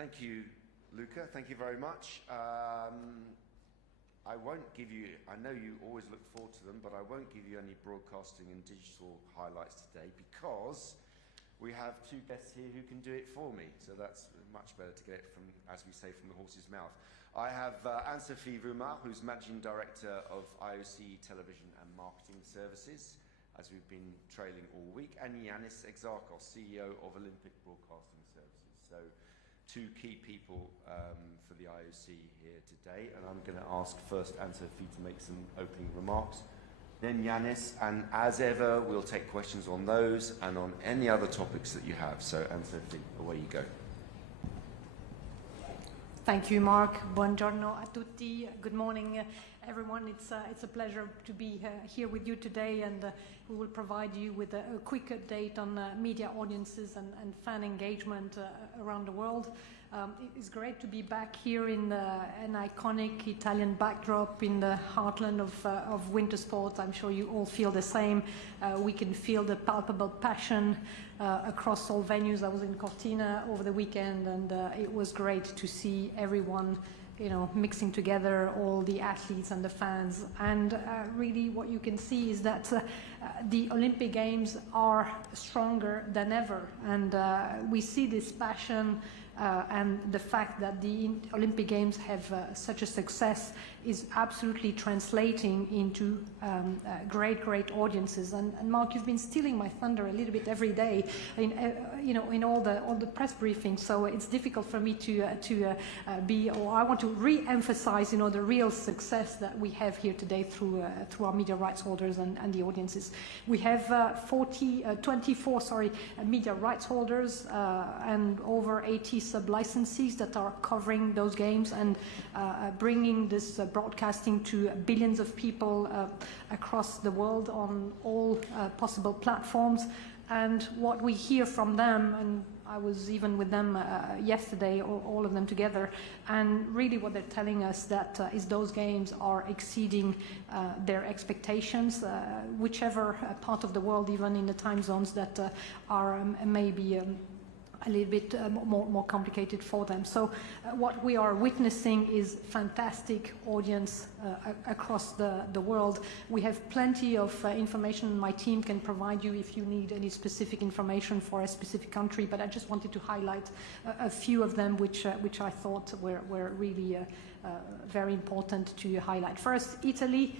Thank you, Luca. Thank you very much. I won't give you, I know you always look forward to them, but I won't give you any broadcasting and digital highlights today because we have two guests here who can do it for me. So that's much better to get it from, as we say, from the horse's mouth. I have Anne-Sophie Voumar, who's Managing Director of IOC Television and Marketing Services, as we've been trailing all week, and Yannis Exarchos, CEO of Olympic Broadcasting Services. So two key people for the IOC here today, and I'm going to ask first Anne-Sophie to make some opening remarks, then Yannis, and as ever we'll take questions on those and on any other topics that you have. So Anne-Sophie, away you go. Thank you, Mark. Buongiorno a tutti. Good morning, everyone. It's a pleasure to be here with you today, and we will provide you with a quick update on media audiences and fan engagement around the world. It is great to be back here in an iconic Italian backdrop in the heartland of winter sports. I'm sure you all feel the same. We can feel the palpable passion across all venues. I was in Cortina over the weekend, and it was great to see everyone, mixing together, all the athletes and the fans. And really what you can see is that the Olympic Games are stronger than ever. And we see this passion and the fact that the Olympic Games have such a success is absolutely translating into great audiences. And Mark, you've been stealing my thunder a little bit every day in all the press briefings. So it's difficult for me to I want to re-emphasize the real success that we have here today through our media rights holders and the audiences. We have 24 media rights holders and over 80 sub-licensees that are covering those games and bringing this broadcasting to billions of people across the world on all possible platforms. And what we hear from them, and I was even with them yesterday, all of them together, and really what they're telling us that is those games are exceeding their expectations, whichever part of the world, even in the time zones that are maybe a little bit more complicated for them. So what we are witnessing is fantastic audience across the world. We have plenty of information my team can provide you if you need any specific information for a specific country, but I just wanted to highlight a few of them which I thought were really very important to highlight. First, Italy.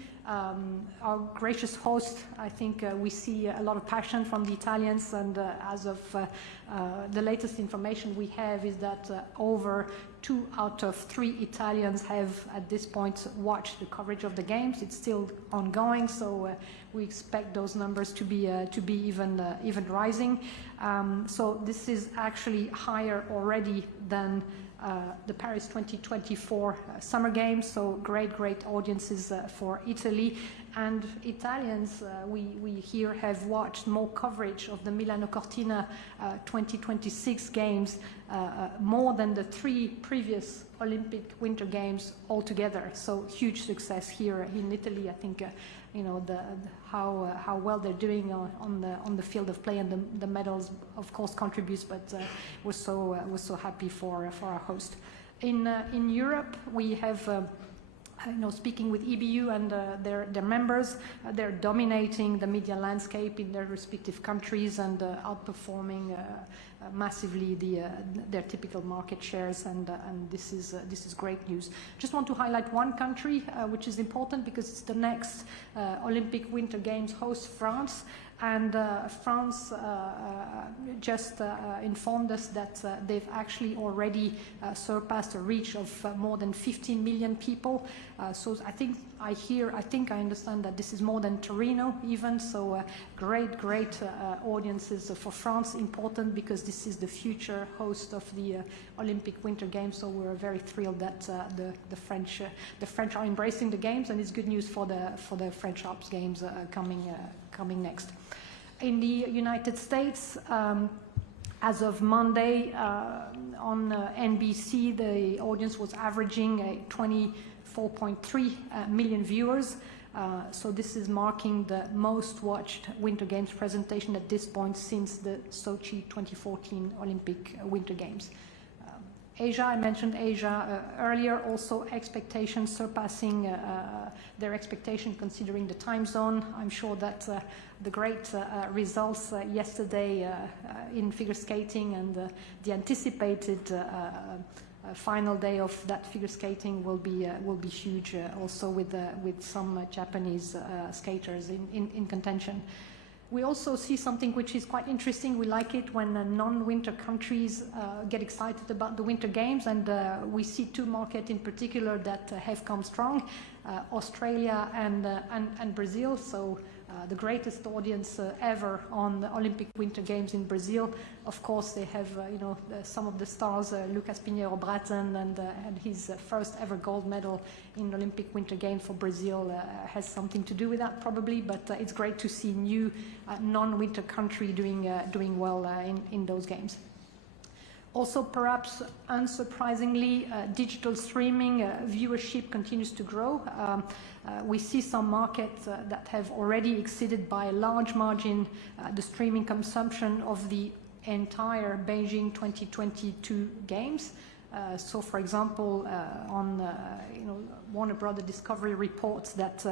Our gracious host, I think we see a lot of passion from the Italians, and as of the latest information we have is that over 2 out of 3 Italians have at this point watched the coverage of the games. It's still ongoing, so we expect those numbers to be even rising. So this is actually higher already than the Paris 2024 Summer Games, so great audiences for Italy. And Italians, we here have watched more coverage of the Milan Cortina 2026 Games, more than the 3 previous Olympic Winter Games altogether. So huge success here in Italy. I think how well they're doing on the field of play, and the medals of course contributes, but we're so happy for our host. In Europe we have speaking with EBU and their members, they're dominating the media landscape in their respective countries and outperforming massively their typical market shares, and this is great news. Just want to highlight one country which is important because it's the next Olympic Winter Games host, France. And France just informed us that they've actually already surpassed a reach of more than 15 million people. So I think I understand that this is more than Torino even. So great audiences for France. Important because this is the future host of the Olympic Winter Games. So we're very thrilled that the French are embracing the games, and it's good news for the French Alps Games coming next. In the United States, as of Monday, on NBC, the audience was averaging 24.3 million viewers. So this is marking the most watched Winter Games presentation at this point since the Sochi 2014 Olympic Winter Games. Asia, I mentioned Asia earlier, also expectations surpassing their expectation considering the time zone. I'm sure that the great results yesterday in figure skating and the anticipated final day of that figure skating will be huge, also with some Japanese skaters in contention. We also see something which is quite interesting. We like it when non-winter countries get excited about the Winter Games, and we see two markets in particular that have come strong, Australia and Brazil. So the greatest audience ever on the Olympic Winter Games in Brazil. Of course, they have some of the stars, Lucas Pinheiro-Braathen, and his first ever gold medal in Olympic Winter Games for Brazil has something to do with that probably. But it's great to see new non-winter country doing well in those games. Also, perhaps unsurprisingly, digital streaming viewership continues to grow. We see some markets that have already exceeded by a large margin the streaming consumption of the entire Beijing 2022 Games. So, for example, on Warner Brothers Discovery reports that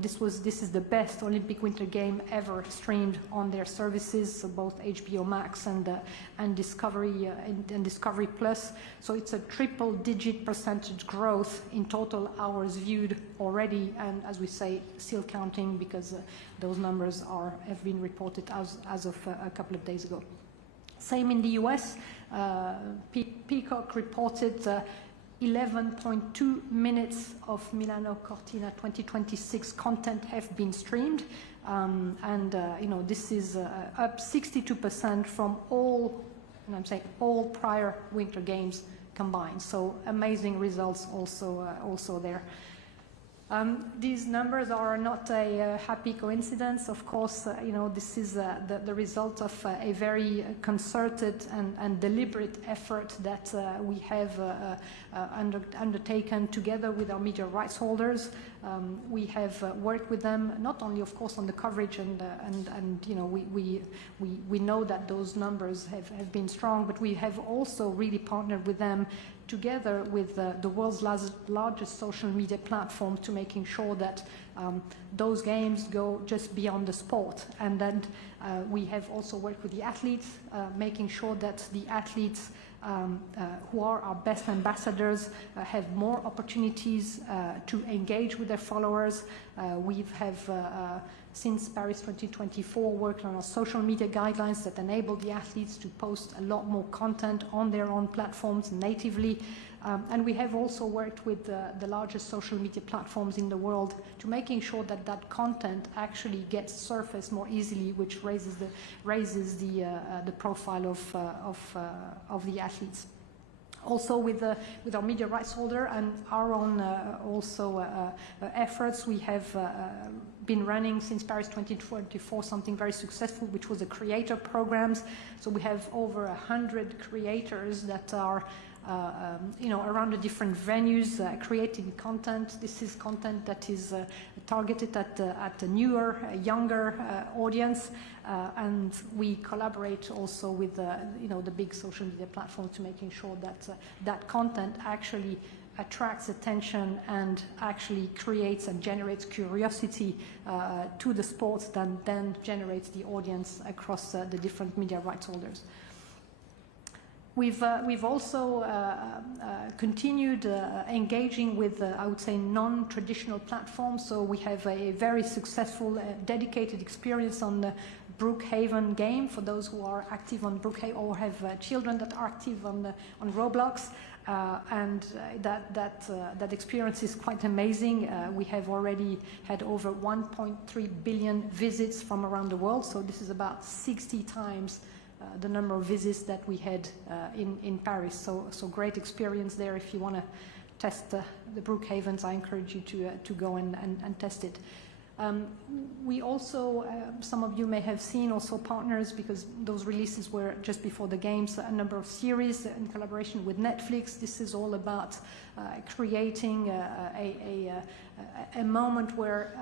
this is the best Olympic Winter Game ever streamed on their services, so both HBO Max and Discovery and Discovery Plus. So it's a triple-digit % growth in total hours viewed already, and as we say, still counting because those numbers have been reported as of a couple of days ago. Same in the US. Peacock reported 11.2 minutes of Milan Cortina 2026 content have been streamed, this is up 62% from all prior Winter Games combined. So amazing results also there. These numbers are not a happy coincidence. Of course, this is the result of a very concerted and deliberate effort that we have undertaken together with our media rights holders. We have worked with them not only, of course, on the coverage and we know that those numbers have been strong, but we have also really partnered with them together with the world's largest social media platform to making sure that those games go just beyond the sport. And then we have also worked with the athletes, making sure that the athletes who are our best ambassadors have more opportunities to engage with their followers. We have since Paris 2024 worked on our social media guidelines that enable the athletes to post a lot more content on their own platforms natively. And we have also worked with the largest social media platforms in the world to making sure that that content actually gets surfaced more easily, which raises the profile of the athletes. Also with our media rights holder and our own efforts, we have been running since Paris 2024 something very successful, which was the creator programs. So we have over 100 creators that are around the different venues creating content. This is content that is targeted at a newer, younger audience, and we collaborate also with the big social media platforms to making sure that that content actually attracts attention and actually creates and generates curiosity to the sports that then generates the audience across the different media rights holders. We've also continued engaging with, I would say, non-traditional platforms. So we have a very successful, dedicated experience on the Brookhaven game for those who are active on Brookhaven or have children that are active on Roblox. And that experience is quite amazing. We have already had over 1.3 billion visits from around the world. So this is about 60 times the number of visits that we had in Paris. So great experience there. If you want to test the Brookhavens, I encourage you to go and test it. We also, some of you may have seen also partners, because those releases were just before the games, a number of series in collaboration with Netflix. This is all about creating a moment where,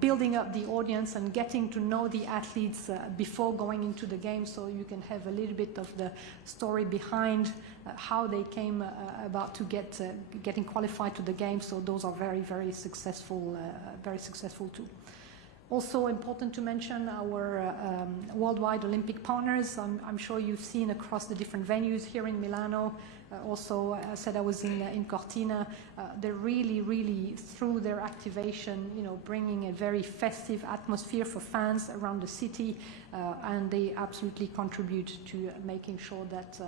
building up the audience and getting to know the athletes before going into the game, so you can have a little bit of the story behind how they came about to getting qualified to the game. So those are very, very successful too. Also important to mention our worldwide Olympic partners. I'm sure you've seen across the different venues here in Milano. Also, I said I was in Cortina. They're really, through their activation, bringing a very festive atmosphere for fans around the city, and they absolutely contribute to making sure that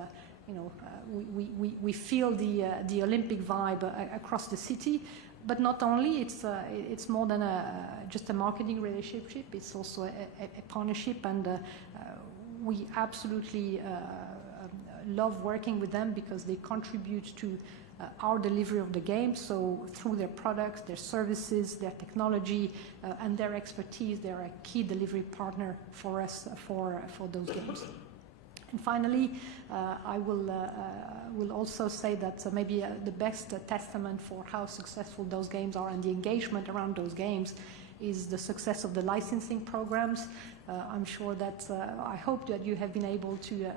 we feel the Olympic vibe across the city. But not only, it's more than just a marketing relationship. It's also a partnership, and we absolutely love working with them because they contribute to our delivery of the game. So through their products, their services, their technology, and their expertise, they're a key delivery partner for us for those games. And finally, I will also say that maybe the best testament for how successful those games are and the engagement around those games is the success of the licensing programs. I'm sure that, I hope that you have been able to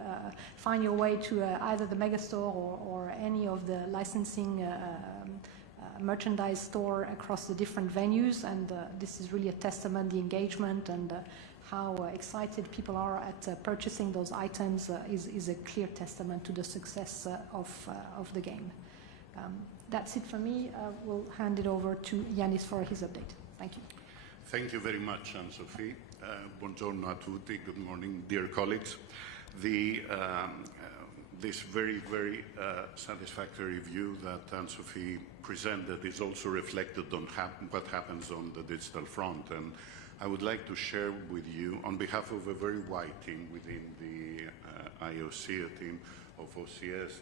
find your way to either the Megastore or any of the licensing merchandise store across the different venues, and this is really a testament, the engagement and how excited people are at purchasing those items is a clear testament to the success of the game. That's it for me. We'll hand it over to Yanis for his update. Thank you. Thank you very much, Anne-Sophie. Buongiorno a tutti. Good morning, dear colleagues. This very, very satisfactory view that Anne-Sophie presented is also reflected on what happens on the digital front. And I would like to share with you, on behalf of a very wide team within the IOC, a team of OCS,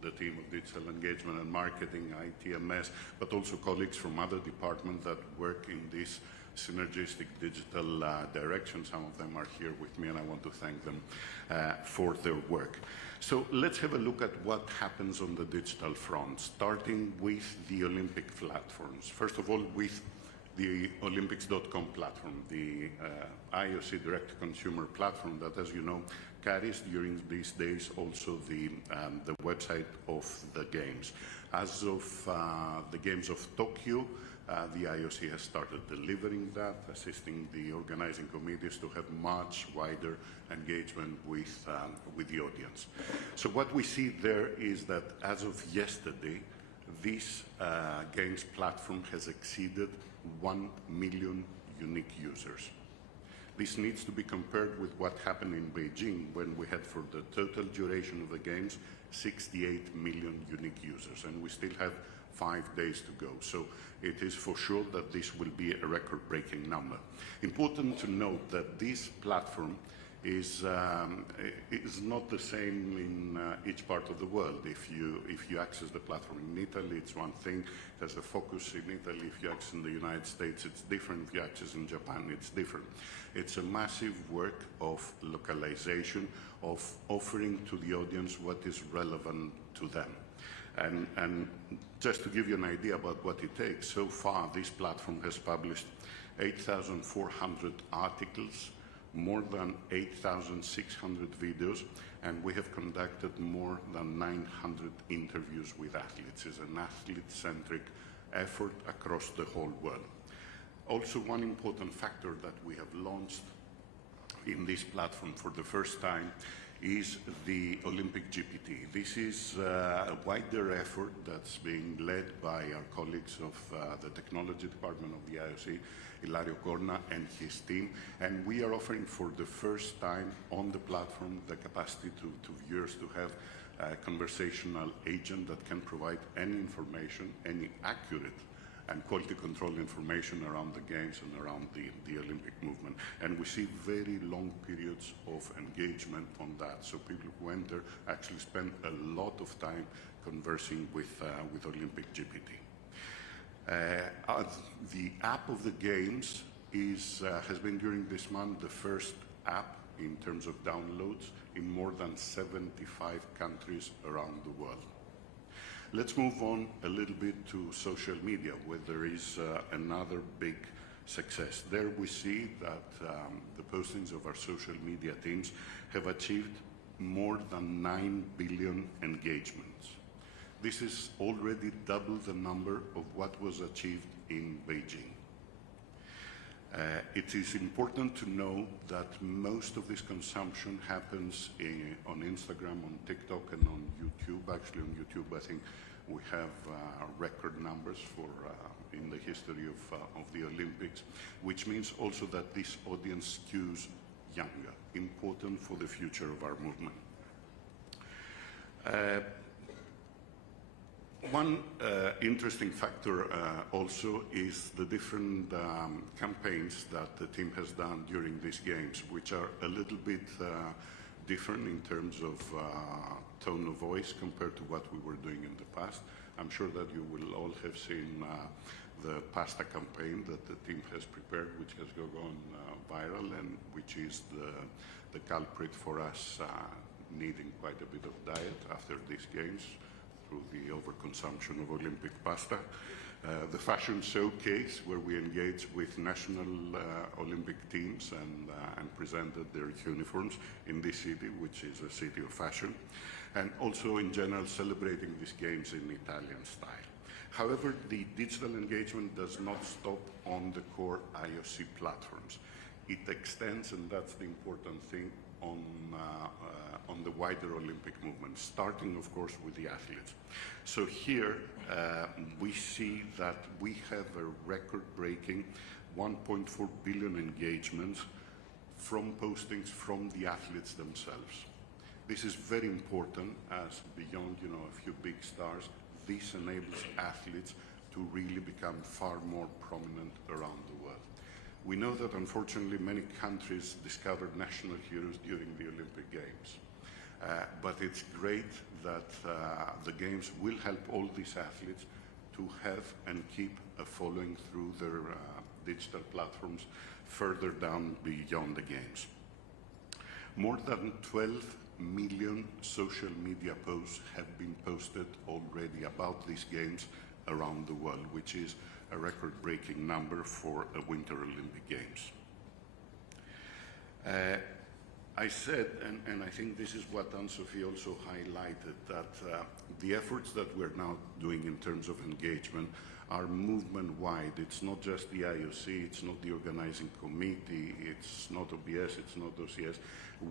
the team of digital engagement and marketing, ITMS, but also colleagues from other departments that work in this synergistic digital direction. Some of them are here with me, and I want to thank them for their work. So let's have a look at what happens on the digital front, starting with the Olympic platforms. First of all, with the Olympics.com platform, the IOC direct-to-consumer platform that, as you know, carries during these days also the website of the Games. As of the Games of Tokyo, the IOC has started delivering that, assisting the organizing committees to have much wider engagement with the audience. So what we see there is that as of yesterday, this Games platform has exceeded 1 million unique users. This needs to be compared with what happened in Beijing when we had, for the total duration of the Games, 68 million unique users, and we still have 5 days to go. So it is for sure that this will be a record-breaking number. Important to note that this platform is not the same in each part of the world. If you access the platform in Italy, it's one thing. It has a focus in Italy. If you access in the United States, it's different. If you access in Japan, it's different. It's a massive work of localization, of offering to the audience what is relevant to them. And just to give you an idea about what it takes, so far this platform has published 8,400 articles, more than 8,600 videos, and we have conducted more than 900 interviews with athletes. It's an athlete-centric effort across the whole world. Also, one important factor that we have launched in this platform for the first time is the Olympic GPT. This is a wider effort that's being led by our colleagues of the technology department of the IOC, Ilario Corna and his team, and we are offering for the first time on the platform the capacity to viewers to have a conversational agent that can provide any information, any accurate and quality control information around the Games and around the Olympic movement. And we see very long periods of engagement on that. So people who enter actually spend a lot of time conversing with Olympic GPT. The app of the Games has been during this month the first app in terms of downloads in more than 75 countries around the world. Let's move on a little bit to social media, where there is another big success. There we see that the postings of our social media teams have achieved more than 9 billion engagements. This is already double the number of what was achieved in Beijing. It is important to know that most of this consumption happens on Instagram, on TikTok, and on YouTube. Actually, on YouTube, I think we have record numbers for in the history of the Olympics, which means also that this audience skews younger, important for the future of our movement. One interesting factor also is the different campaigns that the team has done during these games, which are a little bit different in terms of tone of voice compared to what we were doing in the past. I'm sure that you will all have seen the pasta campaign that the team has prepared, which has gone viral and which is the culprit for us needing quite a bit of diet after these games, through the overconsumption of Olympic pasta. The fashion showcase, where we engaged with national Olympic teams and presented their uniforms in this city, which is a city of fashion, and also in general celebrating these games in Italian style. However, the digital engagement does not stop on the core IOC platforms. It extends, and that's the important thing, on the wider Olympic movement, starting, of course, with the athletes. So here we see that we have a record-breaking 1.4 billion engagements from postings from the athletes themselves. This is very important, as beyond, a few big stars, this enables athletes to really become far more prominent around the world. We know that, unfortunately, many countries discovered national heroes during the Olympic Games. But it's great that the Games will help all these athletes to have and keep a following through their digital platforms further down beyond the Games. More than 12 million social media posts have been posted already about these Games around the world, which is a record-breaking number for a Winter Olympic Games. I said, and I think this is what Anne-Sophie also highlighted, that the efforts that we're now doing in terms of engagement are movement-wide. It's not just the IOC, it's not the Organising Committee, it's not OBS, it's not OCS.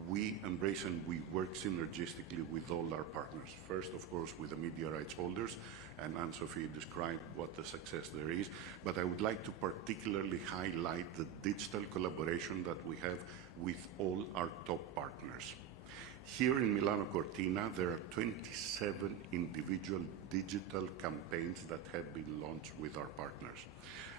We embrace and we work synergistically with all our partners. First, of course, with the media rights holders, and Anne-Sophie described what the success there is. But I would like to particularly highlight the digital collaboration that we have with all our top partners. Here in Milan Cortina, there are 27 individual digital campaigns that have been launched with our partners.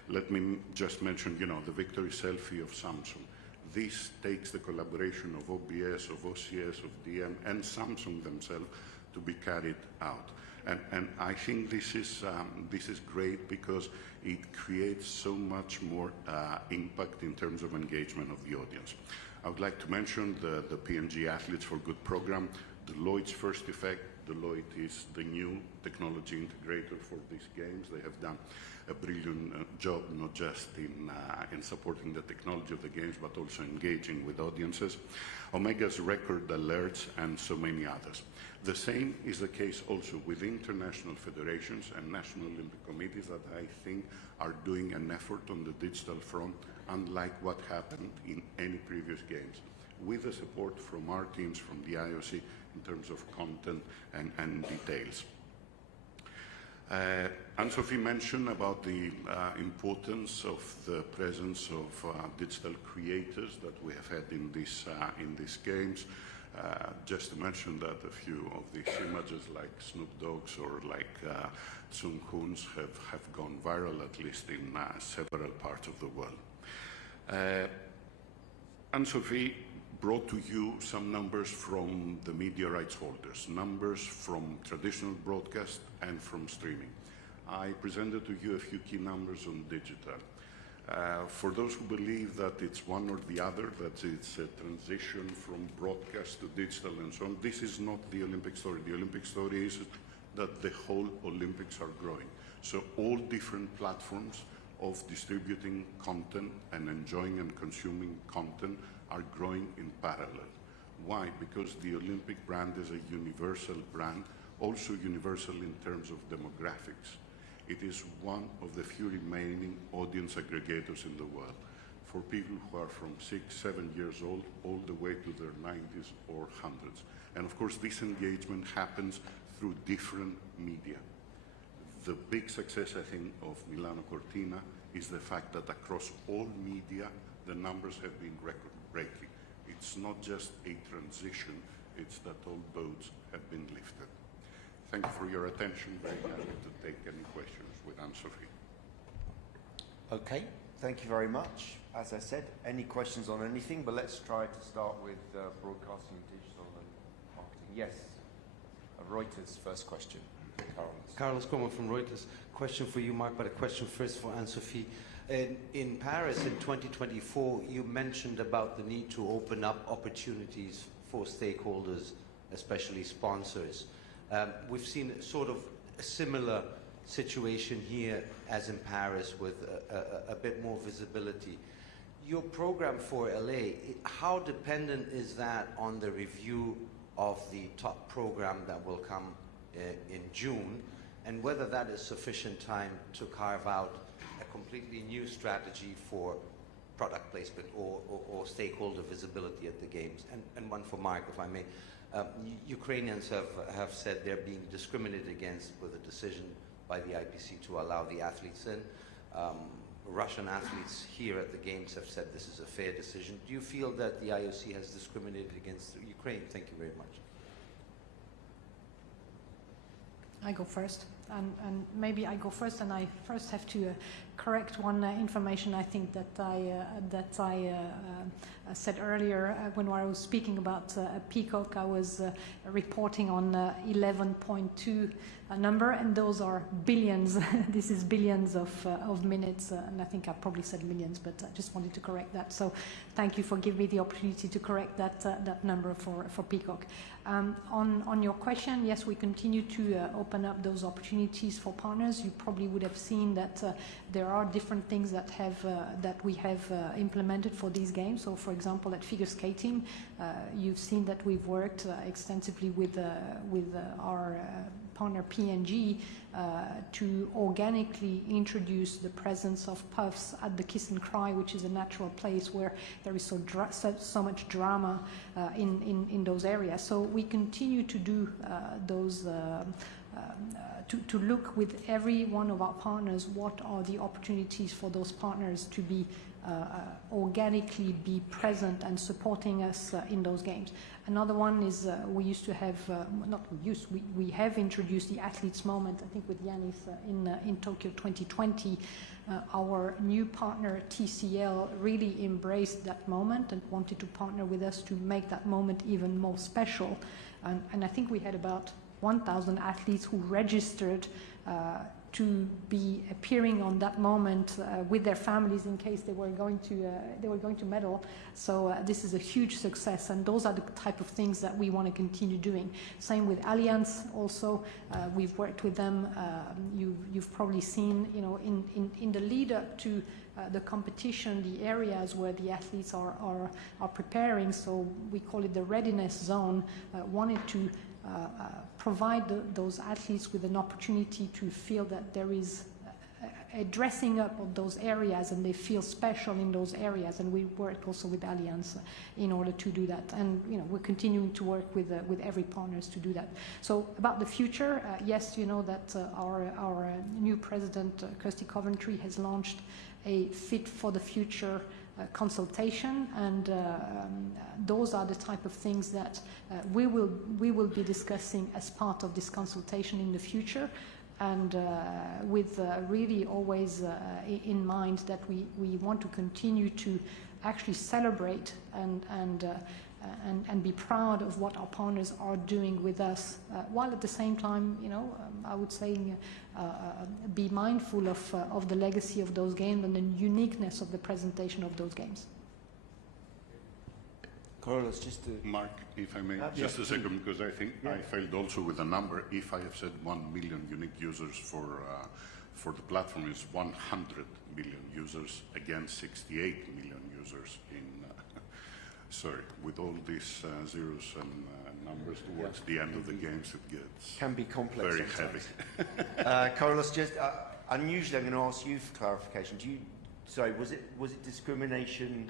Let me just mention, the victory selfie of Samsung. This takes the collaboration of OBS, of OCS, of DM, and Samsung themselves to be carried out. And I think this is great because it creates so much more impact in terms of engagement of the audience. I would like to mention the P&G Athletes for Good program, Deloitte's First Effect. Deloitte is the new technology integrator for these games. They have done a brilliant job, not just in supporting the technology of the games, but also engaging with audiences. Omega's Record Alerts, and so many others. The same is the case also with international federations and national Olympic committees that I think are doing an effort on the digital front, unlike what happened in any previous games, with the support from our teams, from the IOC, in terms of content and details. Anne-Sophie mentioned about the importance of the presence of digital creators that we have had in these games. Just to mention that a few of these images, like Snoop Dogg's or like Sun Hoon's, have gone viral, at least in several parts of the world. Anne-Sophie brought to you some numbers from the media rights holders, numbers from traditional broadcast and from streaming. I presented to you a few key numbers on digital. For those who believe that it's one or the other, that it's a transition from broadcast to digital and so on, this is not the Olympic story. The Olympic story is that the whole Olympics are growing. So all different platforms of distributing content and enjoying and consuming content are growing in parallel. Why? Because the Olympic brand is a universal brand, also universal in terms of demographics. It is one of the few remaining audience aggregators in the world for people who are from 6, 7 years old all the way to their 90s or 100s. And of course, this engagement happens through different media. The big success, I think, of Milan Cortina is the fact that across all media, the numbers have been record-breaking. It's not just a transition, it's that all boats have been lifted. Thank you for your attention. Very happy to take any questions with Anne-Sophie. Okay, thank you very much. As I said, any questions on anything, but let's try to start with broadcasting, digital and marketing. Yes, Reuters, first question. Carlos Como from Reuters. Question for you, Mark, but a question first for Anne-Sophie. In Paris in 2024, you mentioned about the need to open up opportunities for stakeholders, especially sponsors. We've seen sort of a similar situation here as in Paris with a bit more visibility. Your program for LA, how dependent is that on the review of the top program that will come in June, and whether that is sufficient time to carve out a completely new strategy for product placement or stakeholder visibility at the Games? And one for Mark, if I may. Ukrainians have said they're being discriminated against with a decision by the IPC to allow the athletes in. Russian athletes here at the Games have said this is a fair decision. Do you feel that the IOC has discriminated against Ukraine? Thank you very much. I go first, and maybe I go first, and I first have to correct one information I think that I said earlier when I was speaking about Peacock. I was reporting on 11.2 number, and those are billions. This is billions of minutes, and I think I probably said millions, but I just wanted to correct that. So thank you for giving me the opportunity to correct that number for Peacock. On your question, yes, we continue to open up those opportunities for partners. You probably would have seen that there are different things that we have implemented for these games. So, for example, at figure skating, you've seen that we've worked extensively with our partner P&G to organically introduce the presence of puffs at the Kiss and Cry, which is a natural place where there is so much drama in those areas. So we continue to do those, to look with every one of our partners what are the opportunities for those partners to be organically be present and supporting us in those games. Another one is we used to have, we have introduced the Athletes Moment, I think with Yanis in Tokyo 2020. Our new partner TCL really embraced that moment and wanted to partner with us to make that moment even more special. And I think we had about 1,000 athletes who registered to be appearing on that moment with their families in case they were going to medal. So this is a huge success, and those are the type of things that we want to continue doing. Same with Allianz. Also, we've worked with them. You've probably seen, in the lead up to the competition, the areas where the athletes are preparing. So we call it the readiness zone. Wanted to provide those athletes with an opportunity to feel that there is a dressing up of those areas and they feel special in those areas. And we work also with Allianz in order to do that. And we're continuing to work with every partners to do that. So about the future, yes, you know that our new president, Kirsty Coventry, has launched a Fit for the Future consultation, and those are the type of things that we will be discussing as part of this consultation in the future, and with really always in mind that we want to continue to actually celebrate and and be proud of what our partners are doing with us, while at the same time, I would say, be mindful of the legacy of those games and the uniqueness of the presentation of those games. Carlos, just to... Mark, if I may, just a second, because I think I failed also with a number. If I have said 1 million unique users for the platform, it's 100 million users against 68 million users in... sorry, with all these zeros and numbers towards the end of the games, it gets can be complex very sometimes. heavy. Carlos, just unusually, I'm going to ask you for clarification. Sorry, was it discrimination?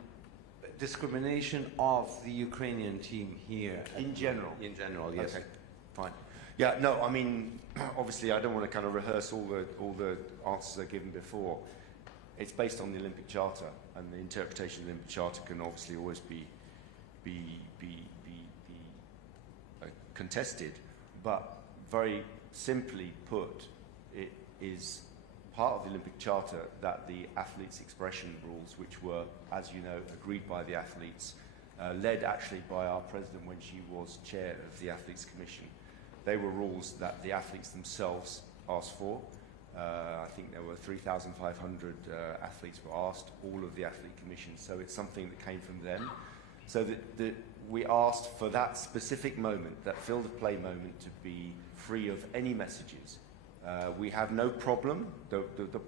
Discrimination of the Ukrainian team here. In general? In general, yes. Okay, fine. Yeah, no, I mean, obviously I don't want to kind of rehearse all the answers I've given before. It's based on the Olympic Charter, and the interpretation of the Olympic Charter can obviously always be contested, but very simply put, it is part of the Olympic Charter that the athletes' expression rules, which were, as you know, agreed by the athletes, led actually by our president when she was chair of the Athletes Commission. They were rules that the athletes themselves asked for. I think there were 3,500 athletes were asked, all of the athlete commissions, so it's something that came from them. So that we asked for that specific moment, that field of play moment, to be free of any messages. We have no problem.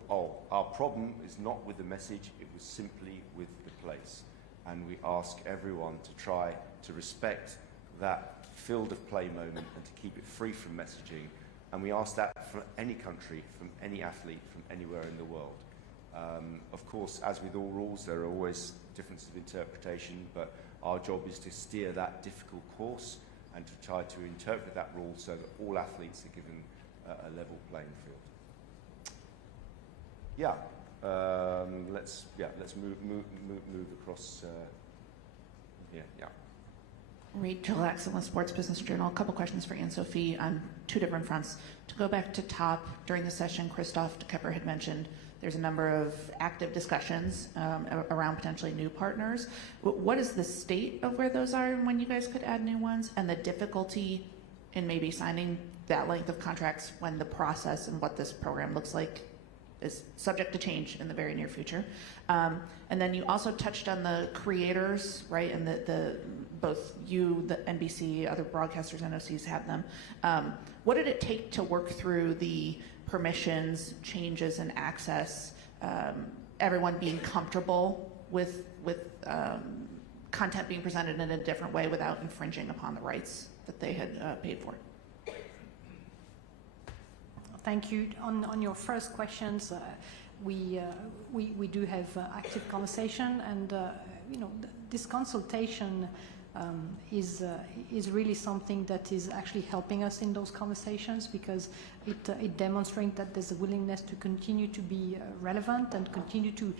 Our problem is not with the message, it was simply with the place. And we ask everyone to try to respect that field of play moment and to keep it free from messaging. And we ask that from any country, from any athlete, from anywhere in the world. Of course, as with all rules, there are always differences of interpretation, but our job is to steer that difficult course and to try to interpret that rule so that all athletes are given a level playing field. Let's move across here. Yeah. Rachel Axel with Sports Business Journal. A couple questions for Anne-Sophie on two different fronts. To go back to top, during the session, Christophe de Kepper had mentioned there's a number of active discussions around potentially new partners. What is the state of where those are and when you guys could add new ones, and the difficulty in maybe signing that length of contracts when the process and what this program looks like is subject to change in the very near future? And then you also touched on the creators, right? And the both you, the NBC, other broadcasters, NOCs have them. What did it take to work through the permissions, changes, and access, everyone being comfortable with content being presented in a different way without infringing upon the rights that they had paid for? Thank you. On your first questions, we do have active conversation, and this consultation is really something that is actually helping us in those conversations, because it demonstrates that there's a willingness to continue to be relevant and continue to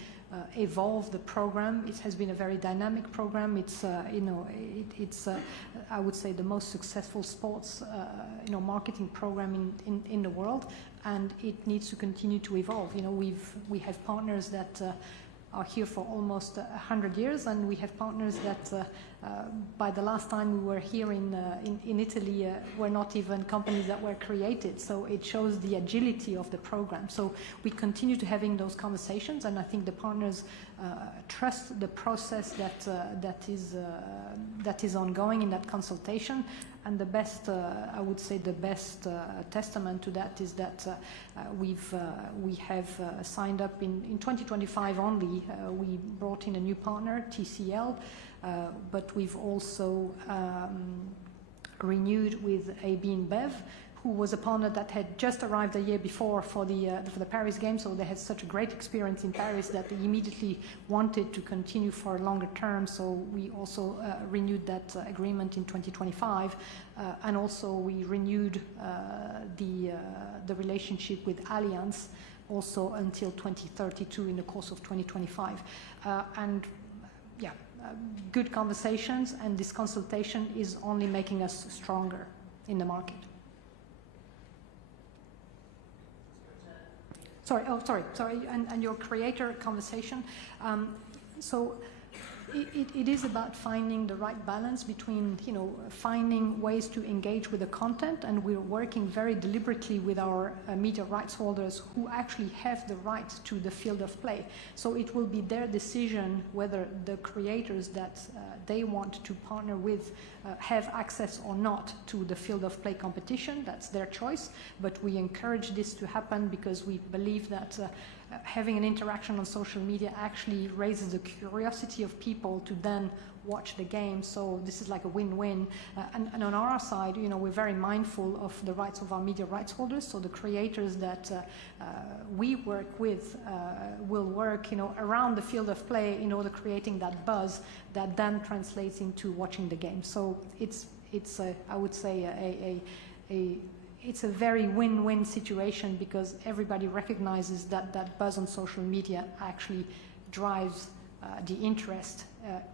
evolve the program. It has been a very dynamic program. It's it's I would say the most successful sports marketing program in the world, and it needs to continue to evolve. We have partners that are here for almost 100 years, and we have partners that by the last time we were here in Italy were not even companies that were created. So it shows the agility of the program. So we continue to having those conversations, and I think the partners trust the process that is ongoing in that consultation. And the best, I would say, the best testament to that is that we have signed up in 2025 only. We brought in a new partner, TCL, but we've also renewed with AB InBev, who was a partner that had just arrived a year before for the Paris Games. So they had such a great experience in Paris that they immediately wanted to continue for a longer term. So we also renewed that agreement in 2025, and also we renewed the relationship with Allianz also until 2032 in the course of 2025. Good conversations, and this consultation is only making us stronger in the market. Sorry, and your creator conversation. So it is about finding the right balance between, finding ways to engage with the content, and we're working very deliberately with our media rights holders who actually have the right to the field of play. So it will be their decision whether the creators that they want to partner with have access or not to the field of play competition. That's their choice, but we encourage this to happen because we believe that having an interaction on social media actually raises the curiosity of people to then watch the game. So this is like a win-win. And on our side, we're very mindful of the rights of our media rights holders. So the creators that we work with will work, around the field of play in order creating that buzz that then translates into watching the game. So it's I would say it's a very win-win situation because everybody recognizes that that buzz on social media actually drives the interest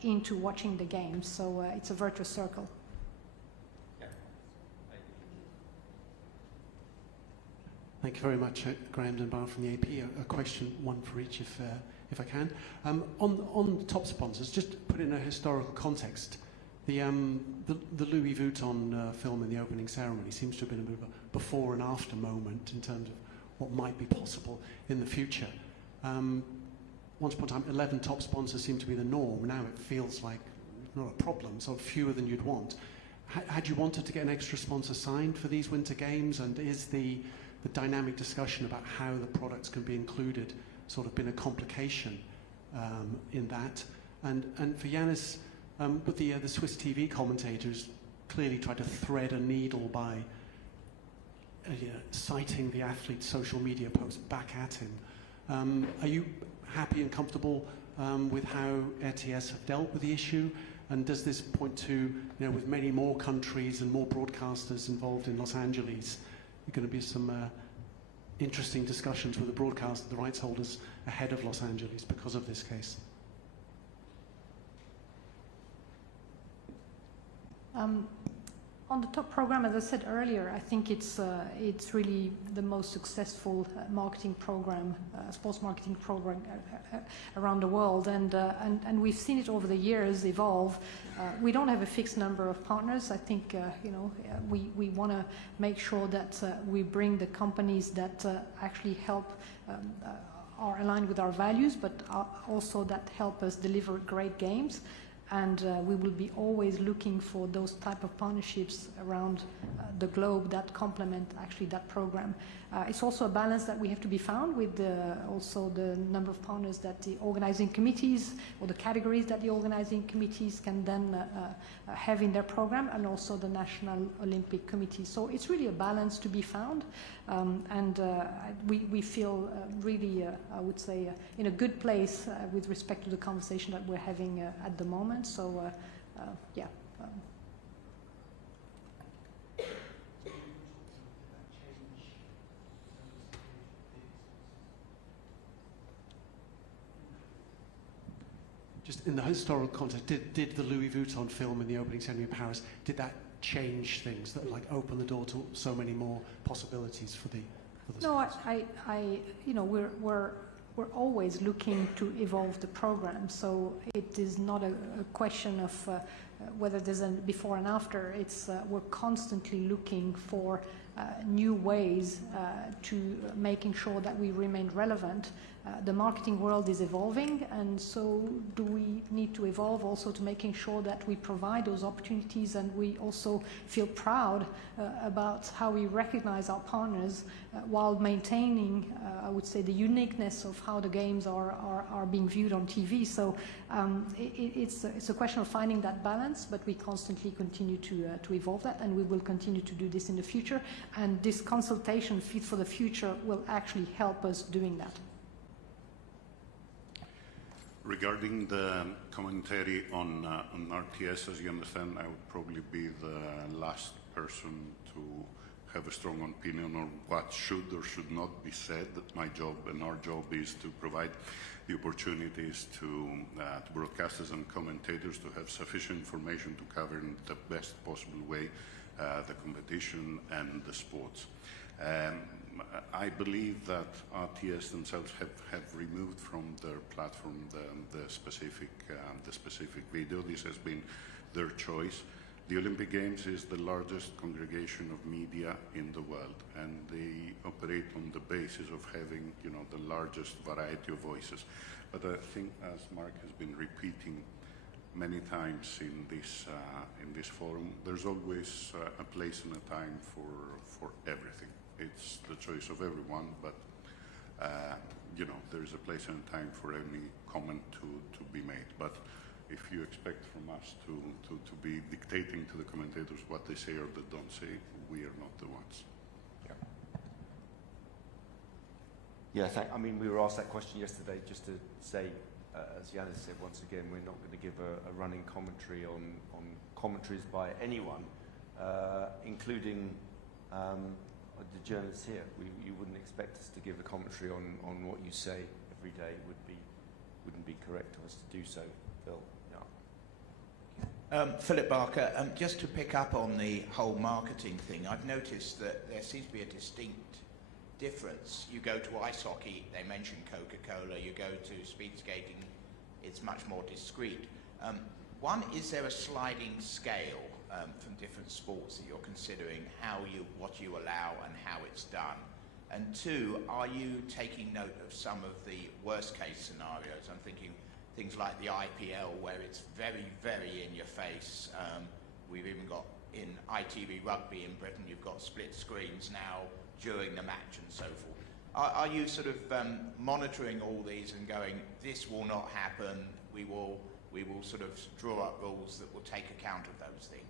into watching the game. So it's a virtuous circle. Thank you very much, Graham Dunbar from the AP. A question, one for each, if I can. On top sponsors, just put in a historical context. The Louis Vuitton film in the opening ceremony seems to have been a bit of a before and after moment in terms of what might be possible in the future. Once upon a time, 11 top sponsors seemed to be the norm. Now it feels like not a problem, so fewer than you'd want. Had you wanted to get an extra sponsor signed for these Winter Games, and is the dynamic discussion about how the products can be included sort of been a complication in that? And for Yanis, but the Swiss TV commentators clearly tried to thread a needle by citing the athlete's social media post back at him. Are you happy and comfortable with how RTS have dealt with the issue? And does this point to, with many more countries and more broadcasters involved in Los Angeles, there are going to be some interesting discussions with the the rights holders ahead of Los Angeles because of this case? On the top program, as I said earlier, I think it's really the most successful marketing program, sports marketing program around the world, and we've seen it over the years evolve. We don't have a fixed number of partners. I think we want to make sure that we bring the companies that actually help. Are aligned with our values, but also that help us deliver great games. And we will be always looking for those type of partnerships around the globe that complement actually that program. It's also a balance that we have to be found with also the number of partners that the organizing committees or the categories that the organizing committees can then have in their program, and also the National Olympic Committee. So it's really a balance to be found, and we feel really, I would say, in a good place with respect to the conversation that we're having at the moment. So, yeah. Just in the historical context, did the Louis Vuitton film in the opening ceremony in Paris, did that change things, that like open the door to so many more possibilities for the No, we're always looking to evolve the program, so it is not a question of whether there's a before and after. It's we're constantly looking for new ways to making sure that we remain relevant. The marketing world is evolving, and so do we need to evolve also to making sure that we provide those opportunities, and we also feel proud about how we recognize our partners while maintaining, I would say, the uniqueness of how the games are being viewed on TV. So it's a question of finding that balance, but we constantly continue to evolve that, and we will continue to do this in the future. And this consultation, Fit for the Future, will actually help us doing that. Regarding the commentary on RTS, as you understand, I would probably be the last person to have a strong opinion on what should or should not be said. That my job and our job is to provide the opportunities to broadcasters and commentators to have sufficient information to cover in the best possible way the competition and the sports. I believe that RTS themselves have removed from their platform the specific video. This has been their choice. The Olympic Games is the largest congregation of media in the world, and they operate on the basis of having, you know, the largest variety of voices. But I think, as Mark has been repeating many times in this forum, there's always a place and a time for everything. It's the choice of everyone, but you know, there's a place and a time for any comment to be made. But if you expect from us to be dictating to the commentators what they say or they don't say, we are not the ones. Yeah, I mean, we were asked that question yesterday, just to say, as Yanis said, once again, we're not going to give a running commentary on commentaries by anyone, including the journalists here. You wouldn't expect us to give a commentary on what you say every day. Wouldn't be correct of us to do so, Phil. Yeah. Philip Barker, just to pick up on the whole marketing thing, I've noticed that there seems to be a distinct difference. You go to ice hockey, they mention Coca-Cola. You go to speed skating, it's much more discreet. One, is there a sliding scale from different sports that you're considering what you allow and how it's done? And two, are you taking note of some of the worst case scenarios? I'm thinking things like the IPL, where it's very, very in your face. We've even got in ITV Rugby in Britain, you've got split screens now during the match and so forth. Are you sort of monitoring all these and going, this will not happen, we will sort of draw up rules that will take account of those things?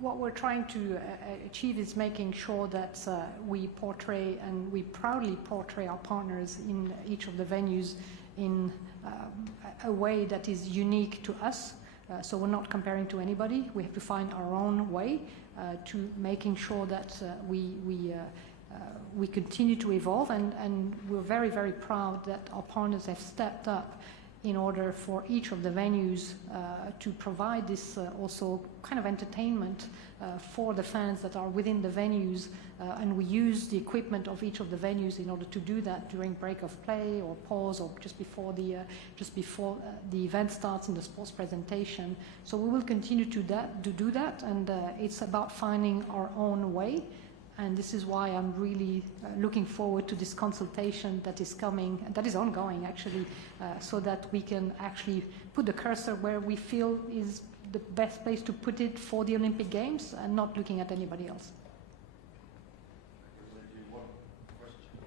What we're trying to achieve is making sure that we portray, and we proudly portray, our partners in each of the venues in a way that is unique to us. So we're not comparing to anybody. We have to find our own way to making sure that we continue to evolve, and we're very, very proud that our partners have stepped up in order for each of the venues to provide this also kind of entertainment for the fans that are within the venues, and we use the equipment of each of the venues in order to do that during break of play or pause or just before the event starts in the sports presentation. So we will continue to do that, and it's about finding our own way. And this is why I'm really looking forward to this consultation that is coming, that is ongoing actually, so that we can actually put the cursor where we feel is the best place to put it for the Olympic Games, and not looking at anybody else.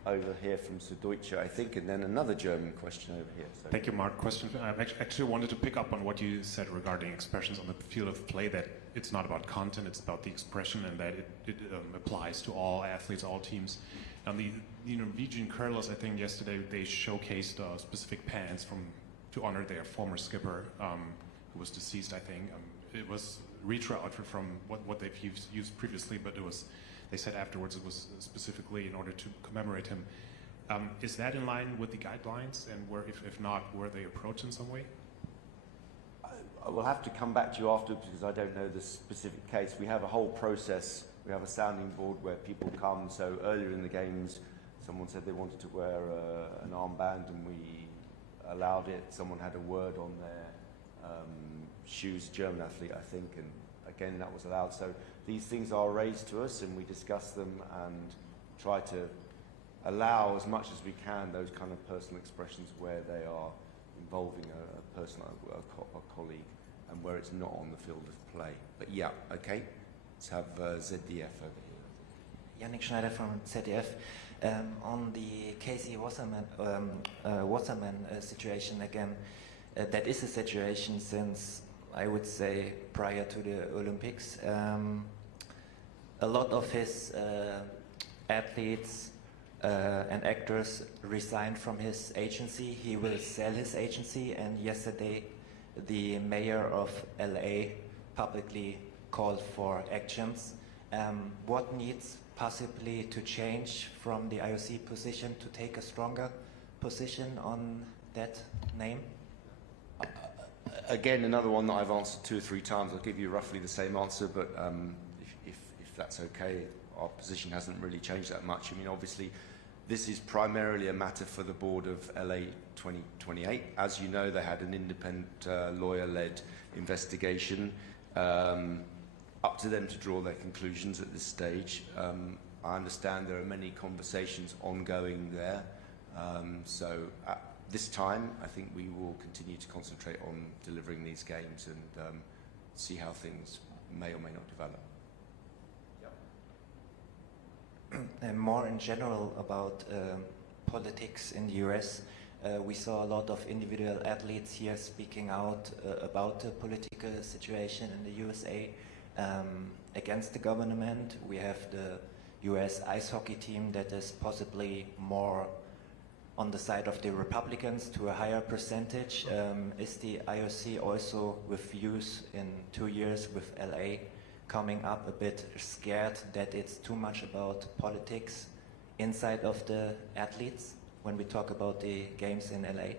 Over here from Süddeutsche, I think, and then another German question over here. So. Thank you, Mark. Question. I actually wanted to pick up on what you said regarding expressions on the field of play, that it's not about content, it's about the expression, and that it applies to all athletes, all teams. And the Norwegian curlers, I think yesterday, they showcased specific pants to honor their former skipper, who was deceased, I think. It was retro outfit from what they've used previously, but they said afterwards it was specifically in order to commemorate him. Is that in line with the guidelines, and if not, were they approached in some way? I will have to come back to you afterwards, because I don't know the specific case. We have a whole process. We have a sounding board where people come. So earlier in the games, someone said they wanted to wear an armband, and we allowed it. Someone had a word on their shoes, German athlete, I think, and again, that was allowed. So these things are raised to us, and we discuss them and try to allow as much as we can those kind of personal expressions where they are involving a person, a colleague, and where it's not on the field of play. But yeah, okay, let's have ZDF over here. Yannick Schneider from ZDF. On the Casey Wasserman situation again, that is a situation since, I would say, prior to the Olympics. A lot of his athletes and actors resigned from his agency. He will sell his agency, and yesterday the mayor of LA publicly called for actions. What needs possibly to change from the IOC position to take a stronger position on that name? again, another one that I've answered 2 or 3 times. I'll give you roughly the same answer, but if that's okay, our position hasn't really changed that much. I mean, obviously, this is primarily a matter for the board of LA 2028. As you know, they had an independent lawyer-led investigation. Up to them to draw their conclusions at this stage. I understand there are many conversations ongoing there. So at this time, I think we will continue to concentrate on delivering these games and see how things may or may not develop. And more in general about politics in the US, we saw a lot of individual athletes here speaking out about the political situation in the USA against the government. We have the US ice hockey team that is possibly more on the side of the Republicans to a higher percentage. Is the IOC also, with views in 2 years with LA, coming up a bit scared that it's too much about politics inside of the athletes when we talk about the games in LA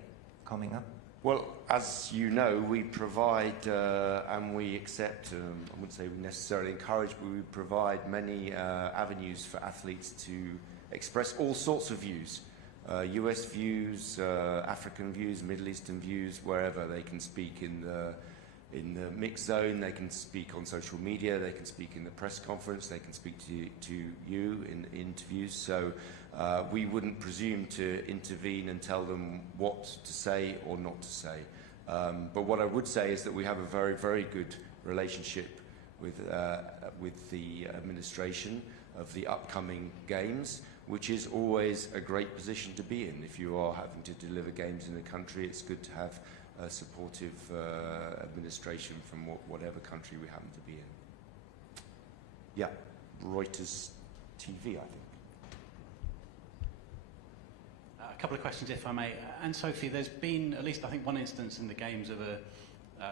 coming up? Well, as you know, we provide and we accept, I wouldn't say we necessarily encourage, but we provide many avenues for athletes to express all sorts of views. US views, African views, Middle Eastern views, wherever they can speak in the mixed zone, they can speak on social media, they can speak in the press conference, they can speak to you in interviews. So we wouldn't presume to intervene and tell them what to say or not to say. But what I would say is that we have a very, very good relationship with the administration of the upcoming games, which is always a great position to be in. If you are having to deliver games in a country, it's good to have a supportive administration from whatever country we happen to be in. Yeah, Reuters TV, I think. A couple of questions, if I may. Anne-Sophie, there's been at least, I think, one instance in the games of an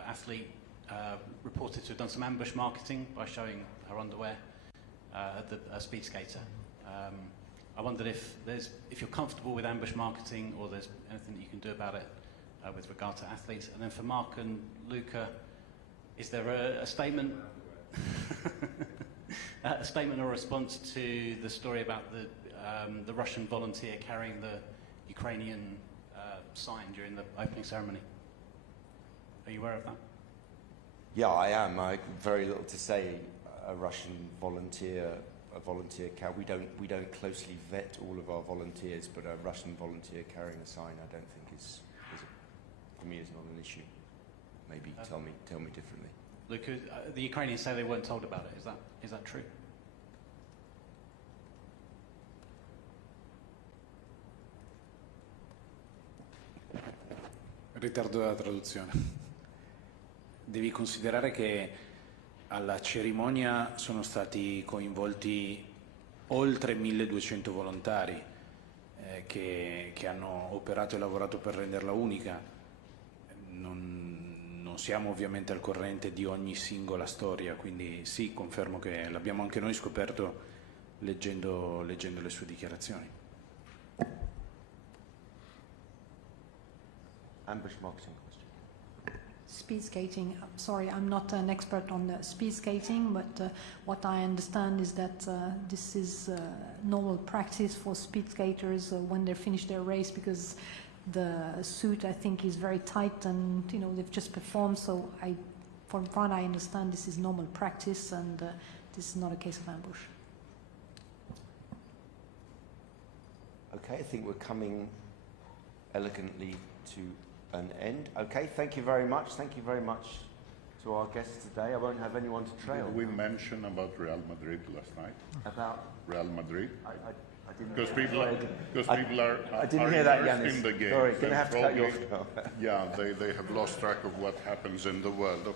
athlete reported to have done some ambush marketing by showing her underwear at a speed skater. I wondered if you're comfortable with ambush marketing or there's anything that you can do about it with regard to athletes. And then for Mark and Luca, is there a statement, a statement or response to the story about the Russian volunteer carrying the Ukrainian sign during the opening ceremony? Are you aware of that? Yeah, I am. I very little to say. A Russian volunteer, we don't closely vet all of our volunteers, but a Russian volunteer carrying a sign, I don't think is for me is not an issue. Maybe tell me differently. Luca, the Ukrainians say they weren't told about it. Is that true? Ritardo della traduzione. Devi considerare che alla cerimonia sono stati coinvolti oltre 1200 volontari che hanno operato e lavorato per renderla unica. Non siamo ovviamente al corrente di ogni singola storia, quindi sì, confermo che l'abbiamo anche noi scoperto leggendo le sue dichiarazioni. Ambush marketing question. Speed skating. Sorry, I'm not an expert on speed skating, but what I understand is that this is normal practice for speed skaters when they finish their race, because the suit, I think, is very tight, and they've just performed. So from what I understand, this is normal practice, and this is not a case of ambush. Okay, I think we're coming elegantly to an end. Okay, thank you very much. Thank you very much to our guests today. I won't have anyone to trail. Did we mention about Real Madrid last night? About Real Madrid? I didn't. Because people are I didn't hear that, immersed Yannis. in the game. Sorry, going to have to cut you off now. Yeah, they have lost track of what happens in the world. Okay.